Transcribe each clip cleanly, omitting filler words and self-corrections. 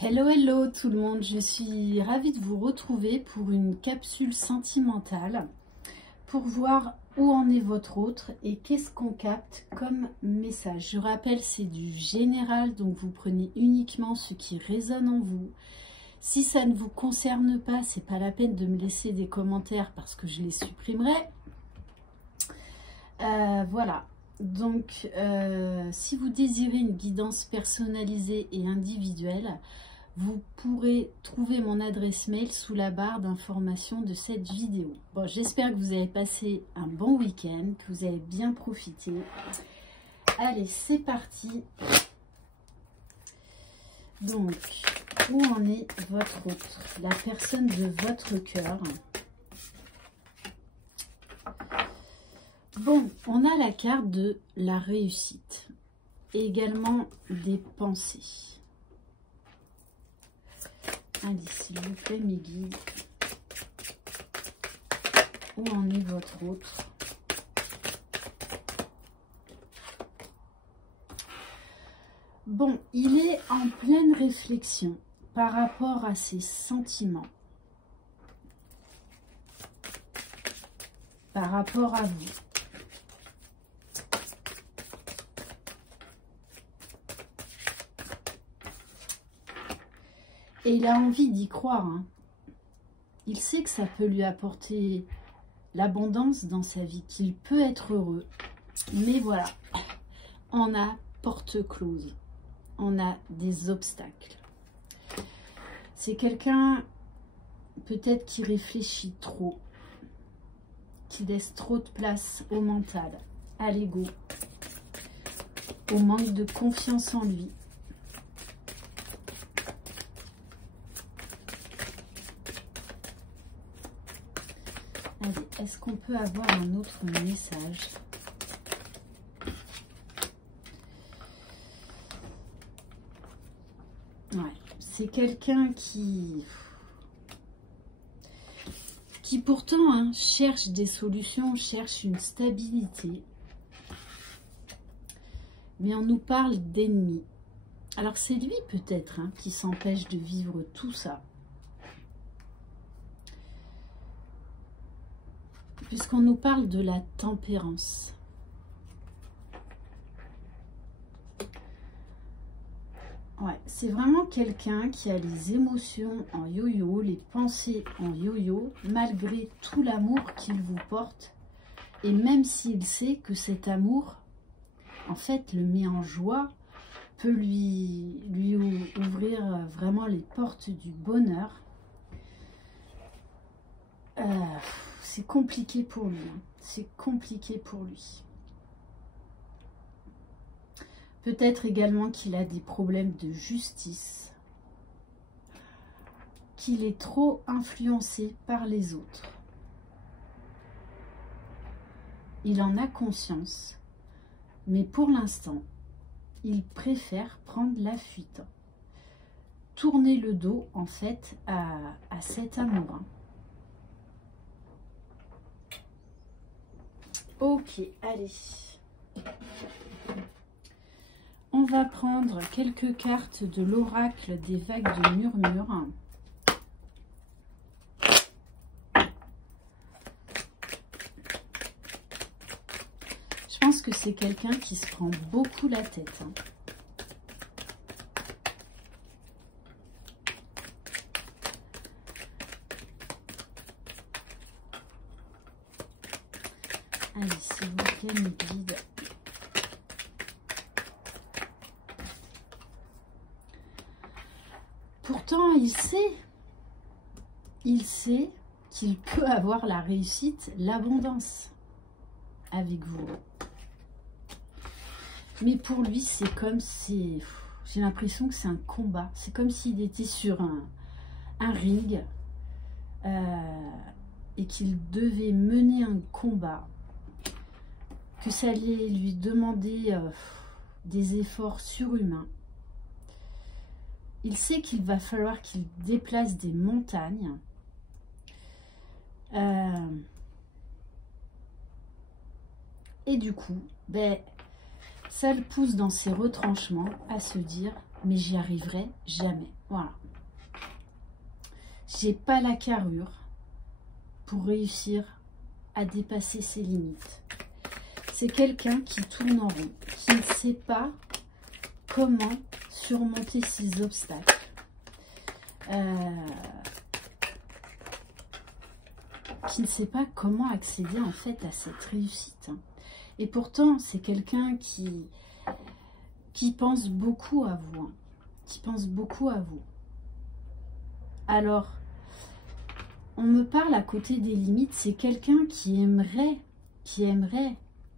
Hello, hello tout le monde, je suis ravie de vous retrouver pour une capsule sentimentale pour voir où en est votre autre et qu'est-ce qu'on capte comme message. Je rappelle, c'est du général, donc vous prenez uniquement ce qui résonne en vous. Si ça ne vous concerne pas, c'est pas la peine de me laisser des commentaires parce que je les supprimerai. Voilà. Donc, si vous désirez une guidance personnalisée et individuelle, vous pourrez trouver mon adresse mail sous la barre d'information de cette vidéo. Bon, j'espère que vous avez passé un bon week-end, que vous avez bien profité. Allez, c'est parti. Donc, où en est votre autre, la personne de votre cœur? Bon, on a la carte de la réussite et également des pensées. Allez, s'il vous plaît, mes guides, où en est votre autre? Bon, il est en pleine réflexion par rapport à ses sentiments, par rapport à vous. Et il a envie d'y croire, hein. Il sait que ça peut lui apporter l'abondance dans sa vie, qu'il peut être heureux. Mais voilà, on a porte close, on a des obstacles. C'est quelqu'un peut-être qui réfléchit trop, qui laisse trop de place au mental, à l'ego, au manque de confiance en lui. Allez, est-ce qu'on peut avoir un autre message? Ouais, c'est quelqu'un qui pourtant hein, cherche des solutions, cherche une stabilité. Mais on nous parle d'ennemis. Alors c'est lui peut-être hein, qui s'empêche de vivre tout ça. Puisqu'on nous parle de la tempérance. Ouais, c'est vraiment quelqu'un qui a les émotions en yo-yo, les pensées en yo-yo, malgré tout l'amour qu'il vous porte. Et même s'il sait que cet amour, en fait, le met en joie, peut lui ouvrir vraiment les portes du bonheur. C'est compliqué pour lui, hein. C'est compliqué pour lui. Peut-être également qu'il a des problèmes de justice, qu'il est trop influencé par les autres. Il en a conscience, mais pour l'instant, il préfère prendre la fuite. Tourner le dos, en fait, à cet amour, hein. Ok, allez. On va prendre quelques cartes de l'oracle des vagues de murmure. Je pense que c'est quelqu'un qui se prend beaucoup la tête, hein. Allez, s'il vous plaît, mes guides. Pourtant, il sait qu'il peut avoir la réussite, l'abondance avec vous. Mais pour lui, c'est comme si... J'ai l'impression que c'est un combat. C'est comme s'il était sur un ring et qu'il devait mener un combat. Que ça allait lui demander des efforts surhumains. Il sait qu'il va falloir qu'il déplace des montagnes. Et du coup, ben, ça le pousse dans ses retranchements à se dire mais j'y arriverai jamais. Voilà. J'ai pas la carrure pour réussir à dépasser ses limites. C'est quelqu'un qui tourne en rond, qui ne sait pas comment surmonter ses obstacles. Qui ne sait pas comment accéder en fait à cette réussite. Et pourtant, c'est quelqu'un qui pense beaucoup à vous, hein, qui pense beaucoup à vous. Alors, on me parle à côté des limites, c'est quelqu'un qui aimerait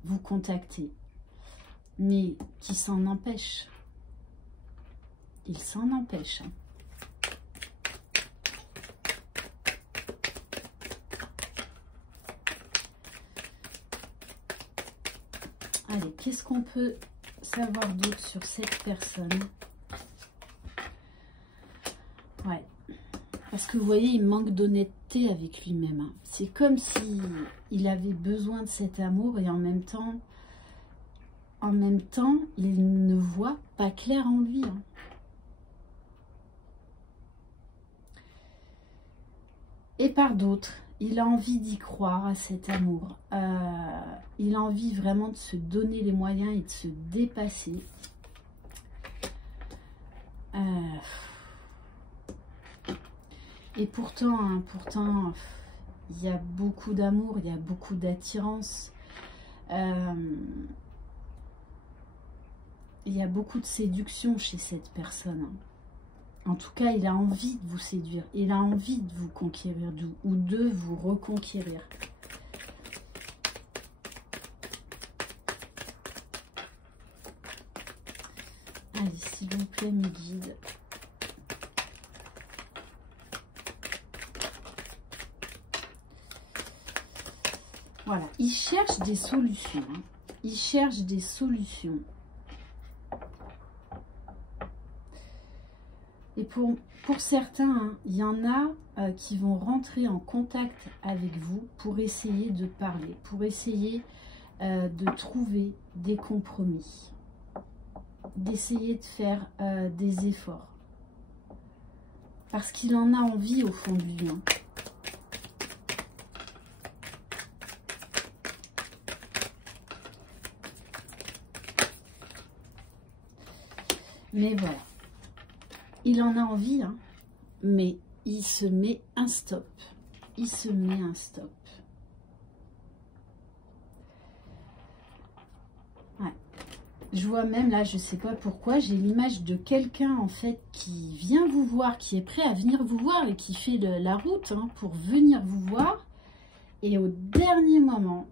vous contacter, mais qui s'en empêche. Il s'en empêche. Hein. Allez, qu'est-ce qu'on peut savoir d'autre sur cette personne? Ouais. Parce que vous voyez, il manque d'honnêteté avec lui-même. Hein. C'est comme si il avait besoin de cet amour et en même temps, il ne voit pas clair en lui. Hein. Et par d'autres, il a envie d'y croire à cet amour. Il a envie vraiment de se donner les moyens et de se dépasser. Et pourtant, il y a beaucoup d'amour, il y a beaucoup d'attirance. Il y a beaucoup de séduction chez cette personne. En tout cas, il a envie de vous séduire. Il a envie de vous conquérir ou de vous reconquérir. Allez, s'il vous plaît, mes guides. Voilà, il cherche des solutions. Hein. Il cherche des solutions. Et pour certains, hein, il y en a qui vont rentrer en contact avec vous pour essayer de parler, pour essayer de trouver des compromis, d'essayer de faire des efforts. Parce qu'il en a envie au fond de lui. Hein. Mais voilà. Il en a envie, hein, mais il se met un stop. Il se met un stop. Ouais. Je vois même là, je sais pas pourquoi, j'ai l'image de quelqu'un en fait qui vient vous voir, qui est prêt à venir vous voir et qui fait la route hein, pour venir vous voir. Et au dernier moment,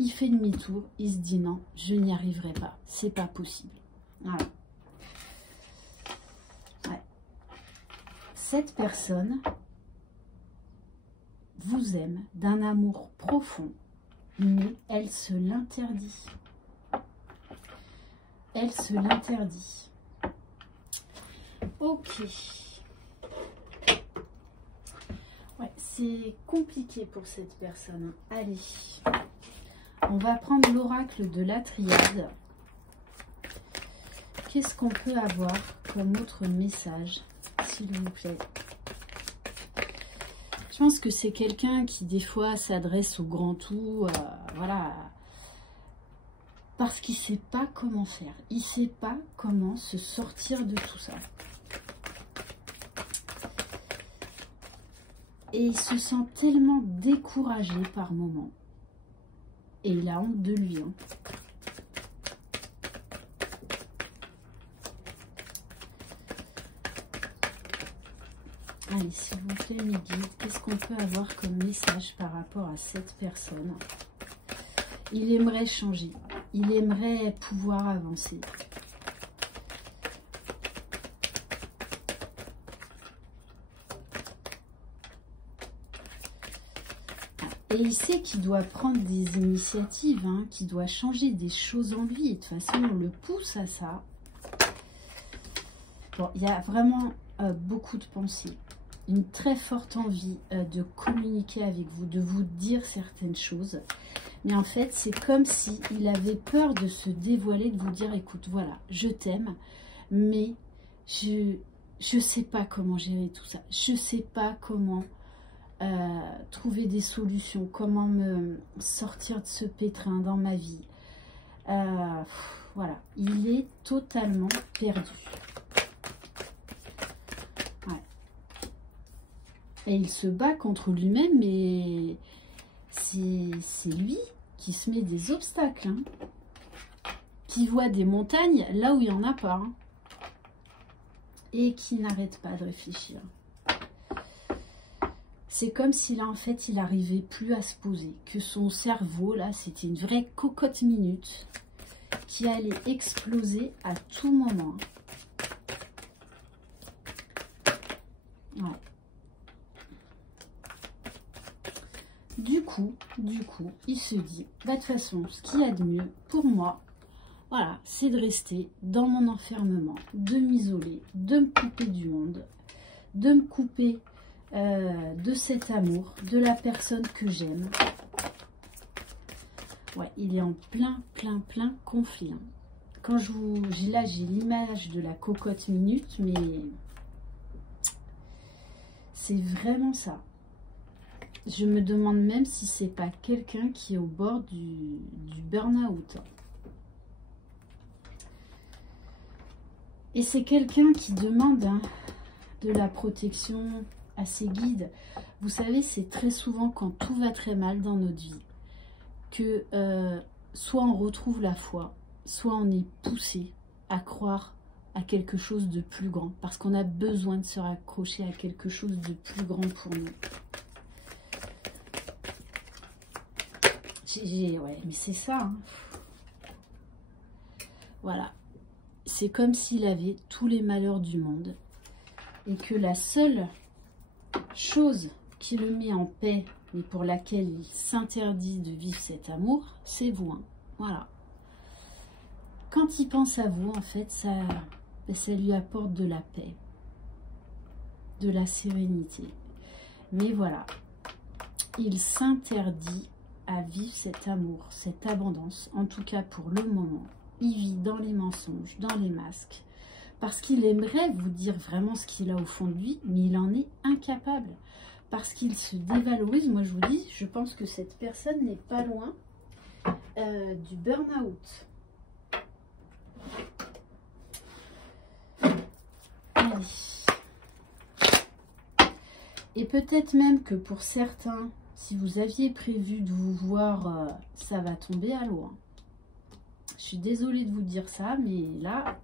il fait demi-tour, il se dit non, je n'y arriverai pas, c'est pas possible. Voilà. Cette personne vous aime d'un amour profond, mais elle se l'interdit. Elle se l'interdit. Ok. Ouais, c'est compliqué pour cette personne. Allez, on va prendre l'oracle de la triade. Qu'est-ce qu'on peut avoir comme autre message ? S'il vous plaît. Je pense que c'est quelqu'un qui des fois s'adresse au grand tout, voilà, parce qu'il ne sait pas comment faire. Il ne sait pas comment se sortir de tout ça. Et il se sent tellement découragé par moments. Et il a honte de lui. Hein. Allez, s'il vous plaît, mes guides, qu'est-ce qu'on peut avoir comme message par rapport à cette personne? Il aimerait changer. Il aimerait pouvoir avancer. Et il sait qu'il doit prendre des initiatives, hein, qu'il doit changer des choses en lui. Et de toute façon, on le pousse à ça. Bon, il y a vraiment beaucoup de pensées. Une très forte envie de communiquer avec vous, de vous dire certaines choses. Mais en fait, c'est comme s'il avait peur de se dévoiler, de vous dire, écoute, voilà, je t'aime, mais Je sais pas comment gérer tout ça. Je sais pas comment trouver des solutions, comment me sortir de ce pétrin dans ma vie. Voilà, il est totalement perdu. Ouais. Et il se bat contre lui-même, mais c'est lui qui se met des obstacles, hein, qui voit des montagnes là où il n'y en a pas, hein, et qui n'arrête pas de réfléchir. C'est comme si là, en fait, il n'arrivait plus à se poser, que son cerveau, là, c'était une vraie cocotte minute qui allait exploser à tout moment. Ouais. Du coup, il se dit, bah, de toute façon, ce qu'il y a de mieux pour moi, voilà, c'est de rester dans mon enfermement, de m'isoler, de me couper du monde, de me couper de cet amour, de la personne que j'aime. Ouais, il est en plein conflit. Hein. Quand là, j'ai l'image de la cocotte minute, mais c'est vraiment ça. Je me demande même si c'est pas quelqu'un qui est au bord du burn-out. Et c'est quelqu'un qui demande, hein, de la protection à ses guides. Vous savez, c'est très souvent quand tout va très mal dans notre vie que soit on retrouve la foi, soit on est poussé à croire à quelque chose de plus grand, parce qu'on a besoin de se raccrocher à quelque chose de plus grand pour nous. Ouais, mais c'est ça. Hein. Voilà. C'est comme s'il avait tous les malheurs du monde et que la seule chose qui le met en paix et pour laquelle il s'interdit de vivre cet amour, c'est vous. Hein. Voilà. Quand il pense à vous, en fait, ça lui apporte de la paix, de la sérénité. Mais voilà, il s'interdit à vivre cet amour, cette abondance, en tout cas pour le moment. Il vit dans les mensonges, dans les masques, parce qu'il aimerait vous dire vraiment ce qu'il a au fond de lui, mais il en est incapable, parce qu'il se dévalorise. Moi, je vous dis, je pense que cette personne n'est pas loin du burn-out. Allez. Et peut-être même que pour certains, si vous aviez prévu de vous voir, ça va tomber à l'eau. Hein. Je suis désolée de vous dire ça, mais là...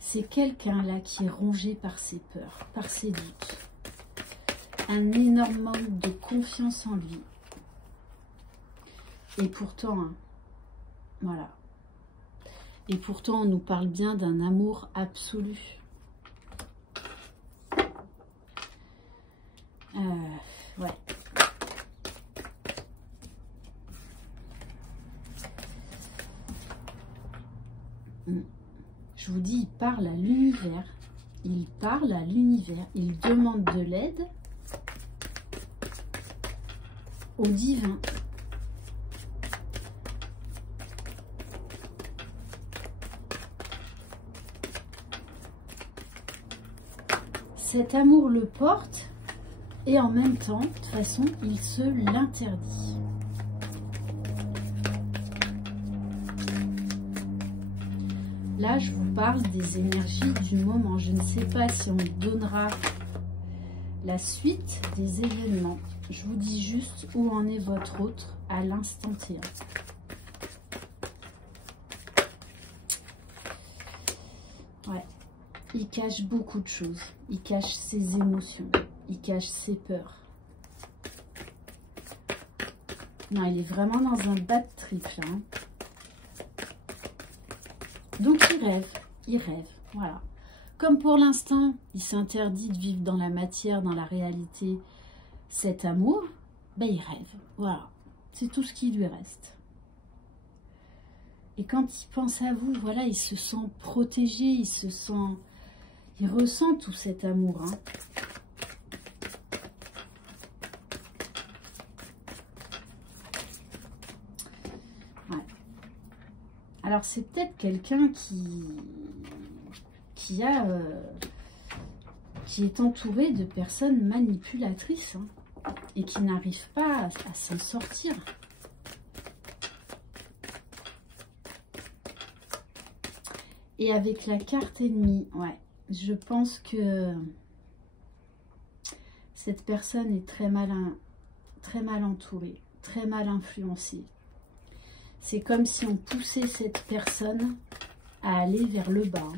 C'est quelqu'un là qui est rongé par ses peurs, par ses doutes. Un énorme manque de confiance en lui. Et pourtant, hein, voilà. Et pourtant, on nous parle bien d'un amour absolu. Ouais. Je vous dis, il parle à l'univers. Il parle à l'univers. Il demande de l'aide au divin. Cet amour le porte et en même temps, de toute façon, il se l'interdit. Là, je vous parle des énergies du moment. Je ne sais pas si on donnera la suite des événements. Je vous dis juste où en est votre autre à l'instant T. Ouais. Il cache beaucoup de choses. Il cache ses émotions. Il cache ses peurs. Non, il est vraiment dans un bad trip là. Hein. Donc il rêve, voilà. Comme pour l'instant, il s'interdit de vivre dans la matière, dans la réalité, cet amour, ben il rêve, voilà. C'est tout ce qui lui reste. Et quand il pense à vous, voilà, il se sent protégé, il ressent tout cet amour. Hein. Alors, c'est peut-être quelqu'un qui est entouré de personnes manipulatrices, hein, et qui n'arrive pas à s'en sortir. Et avec la carte ennemie, ouais, je pense que cette personne est très mal entourée, très mal influencée. C'est comme si on poussait cette personne à aller vers le bas.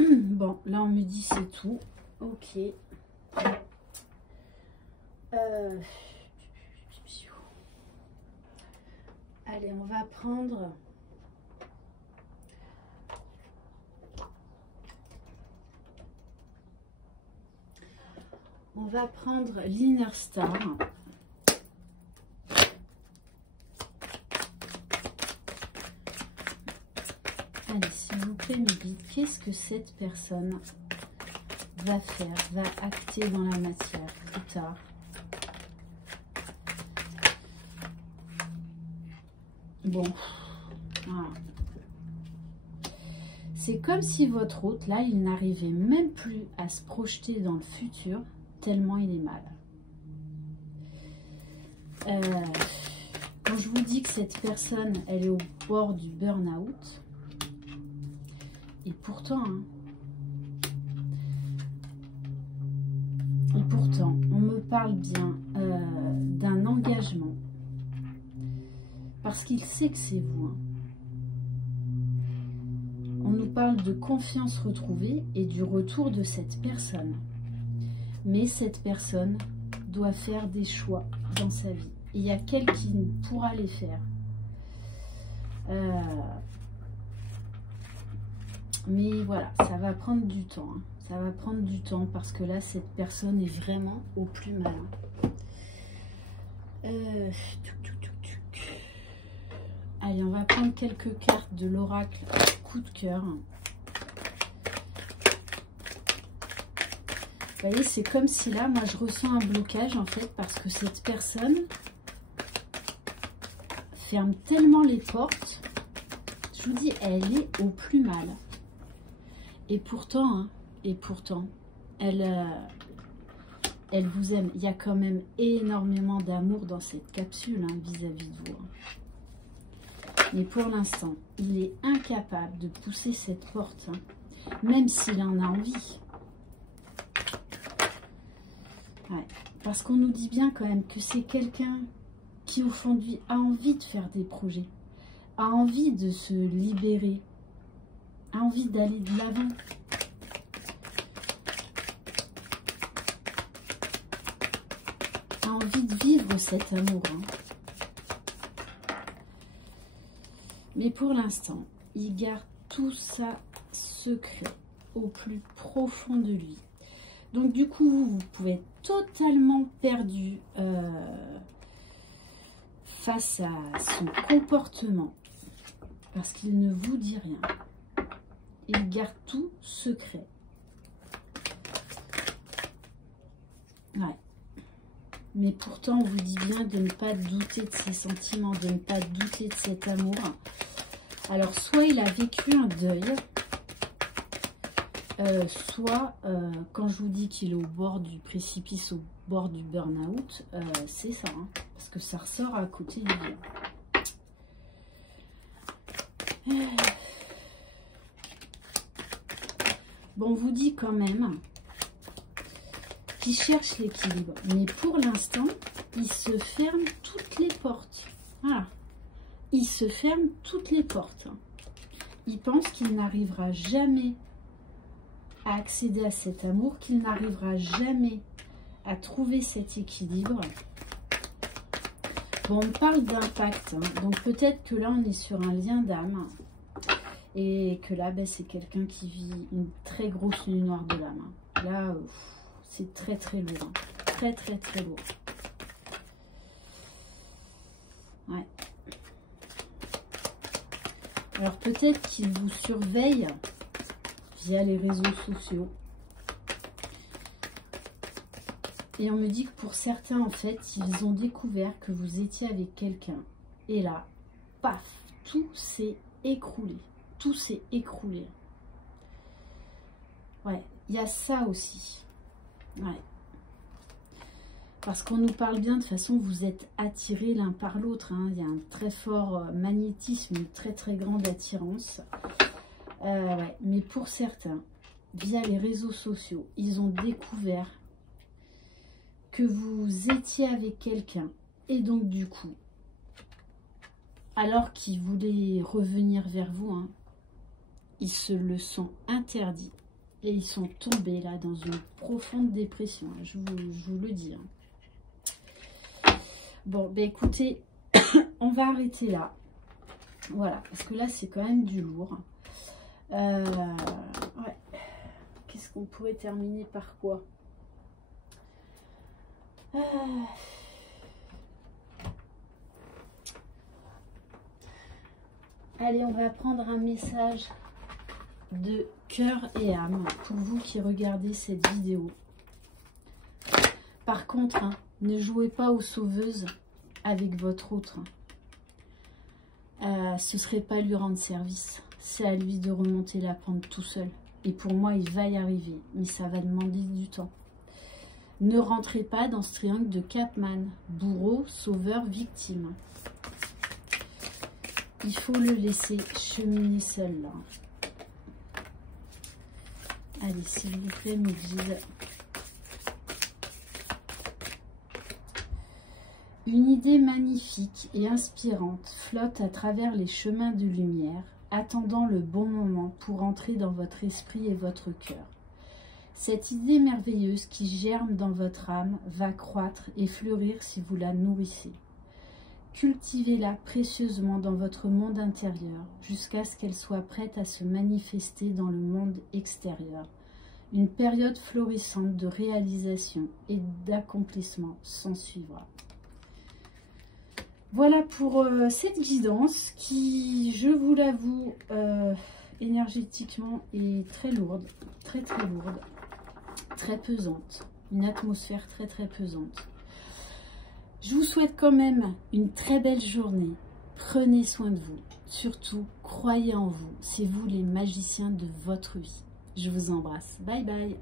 Bon, là on me dit c'est tout. Ok. Allez, on va prendre... On va prendre l'Inner Star. Allez, s'il vous plaît, me dites, qu'est-ce que cette personne va faire, va acter dans la matière plus tard? Bon, voilà. C'est comme si votre hôte, là, il n'arrivait même plus à se projeter dans le futur, tellement il est mal. Quand je vous dis que cette personne, elle est au bord du burn-out, et pourtant, hein, on me parle bien d'un engagement, parce qu'il sait que c'est vous. Hein. On nous parle de confiance retrouvée et du retour de cette personne. Mais cette personne doit faire des choix dans sa vie. Il y a quelqu'un qui pourra les faire. Mais voilà, ça va prendre du temps. Hein. Ça va prendre du temps parce que là, cette personne est vraiment au plus mal. Allez, on va prendre quelques cartes de l'oracle coup de cœur. Vous voyez, c'est comme si là, moi, je ressens un blocage, en fait, parce que cette personne ferme tellement les portes. Je vous dis, elle est au plus mal. Et pourtant, hein, elle vous aime. Il y a quand même énormément d'amour dans cette capsule, hein, vis-à-vis de vous. Hein. Mais pour l'instant, il est incapable de pousser cette porte, hein, même s'il en a envie. Ouais, parce qu'on nous dit bien quand même que c'est quelqu'un qui, au fond de lui, a envie de faire des projets, a envie de se libérer, a envie d'aller de l'avant. A envie de vivre cet amour. Hein. Mais pour l'instant, il garde tout ça secret au plus profond de lui. Donc du coup, vous pouvez être totalement perdu face à son comportement. Parce qu'il ne vous dit rien. Il garde tout secret. Ouais. Mais pourtant, on vous dit bien de ne pas douter de ses sentiments, de ne pas douter de cet amour. Alors, soit il a vécu un deuil, soit, quand je vous dis qu'il est au bord du précipice, au bord du burn-out, c'est ça, hein, parce que ça ressort à côté du bien. Bon, on vous dit quand même qu'il cherche l'équilibre, mais pour l'instant, il se ferme toutes les portes. Voilà. Il se ferme toutes les portes. Il pense qu'il n'arrivera jamais à accéder à cet amour, qu'il n'arrivera jamais à trouver cet équilibre. Bon, on parle d'impact, hein, donc peut-être que là, on est sur un lien d'âme, et que là, ben, c'est quelqu'un qui vit une très grosse nuit noire de l'âme. Là, c'est très très lourd, hein. Très très très lourd. Ouais. Alors peut-être qu'il vous surveille via les réseaux sociaux. Et on me dit que pour certains, en fait, ils ont découvert que vous étiez avec quelqu'un. Et là, paf, tout s'est écroulé. Tout s'est écroulé. Ouais, il y a ça aussi. Ouais. Parce qu'on nous parle bien, de toute façon, vous êtes attirés l'un par l'autre. Hein. Il y a un très fort magnétisme, une très très grande attirance. Ouais. Mais pour certains, via les réseaux sociaux, ils ont découvert que vous étiez avec quelqu'un. Et donc du coup, alors qu'ils voulaient revenir vers vous, hein, ils se le sont interdits. Et ils sont tombés là dans une profonde dépression. Hein, je vous le dis. Hein. Bon, ben écoutez, on va arrêter là. Voilà, parce que là, c'est quand même du lourd. Ouais. Qu'est-ce qu'on pourrait terminer par quoi? Allez, on va prendre un message de cœur et âme pour vous qui regardez cette vidéo. Par contre, hein, ne jouez pas aux sauveuses avec votre autre. Ce serait pas lui rendre service. C'est à lui de remonter la pente tout seul. Et pour moi, il va y arriver. Mais ça va demander du temps. Ne rentrez pas dans ce triangle de Capman. Bourreau, sauveur, victime. Il faut le laisser cheminer seul là. Allez, s'il vous plaît, mes guides. Une idée magnifique et inspirante flotte à travers les chemins de lumière, attendant le bon moment pour entrer dans votre esprit et votre cœur. Cette idée merveilleuse qui germe dans votre âme va croître et fleurir si vous la nourrissez. Cultivez-la précieusement dans votre monde intérieur jusqu'à ce qu'elle soit prête à se manifester dans le monde extérieur. Une période florissante de réalisation et d'accomplissement s'ensuivra. Voilà pour cette guidance qui, je vous l'avoue, énergétiquement est très lourde, très lourde, très pesante. Une atmosphère très pesante. Je vous souhaite quand même une très belle journée. Prenez soin de vous. Surtout, croyez en vous. C'est vous les magiciens de votre vie. Je vous embrasse. Bye bye.